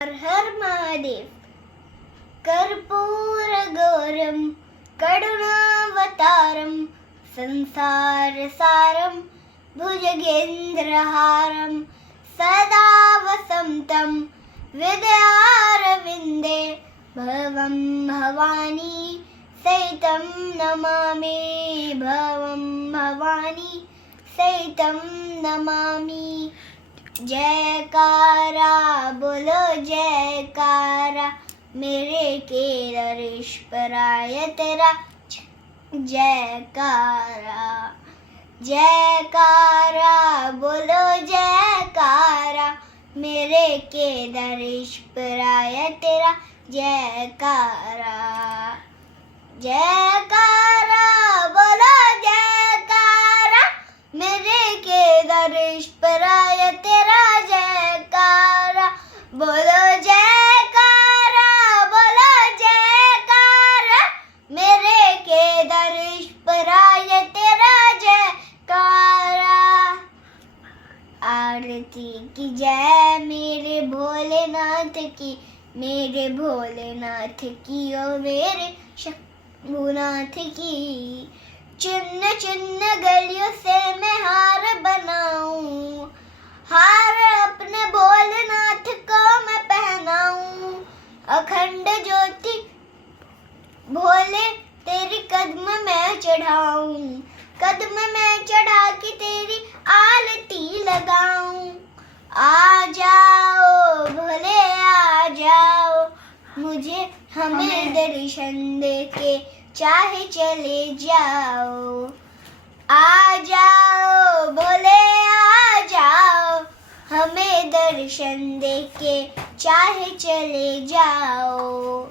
हर हर महादेव। कर्पूरगौरं करुणावतारं संसारसारं भुजगेन्द्रहारं सदा वसन्तं विद्यारविन्दे भवं भवानी सहितं नमामि। भवं भवानी सहितं नमामि। जयकारा बोलो जयकारा मेरे केदारेश्वराय तेरा जयकारा। जयकारा बोलो जयकारा मेरे केदारेश्वराय तेरा जयकारा। जयकारा बोलो जयकारा मेरे केदारेश्वराय तेरा जयकारा। बोलो जयकारा बोलो जयकारा मेरे केदारेश्वराय तेरा जयकारा। आरती की जय मेरे भोलेनाथ की, मेरे भोलेनाथ की ओ मेरे शंभुनाथ की। चिन्ह चिन्ह गलियों से मैं हार बनाऊं, हार अपने भोलेनाथ को मैं पहनाऊं। अखंड ज्योति भोले तेरी कदम में चढ़ाऊं, कदम में चढ़ा के तेरी आरती लगाऊं। आ जाओ भोले आ जाओ, मुझे हमें दर्शन देके चाहे चले जाओ। आ जाओ भोले आ जाओ, हमें दर्शन देके चाहे चले जाओ।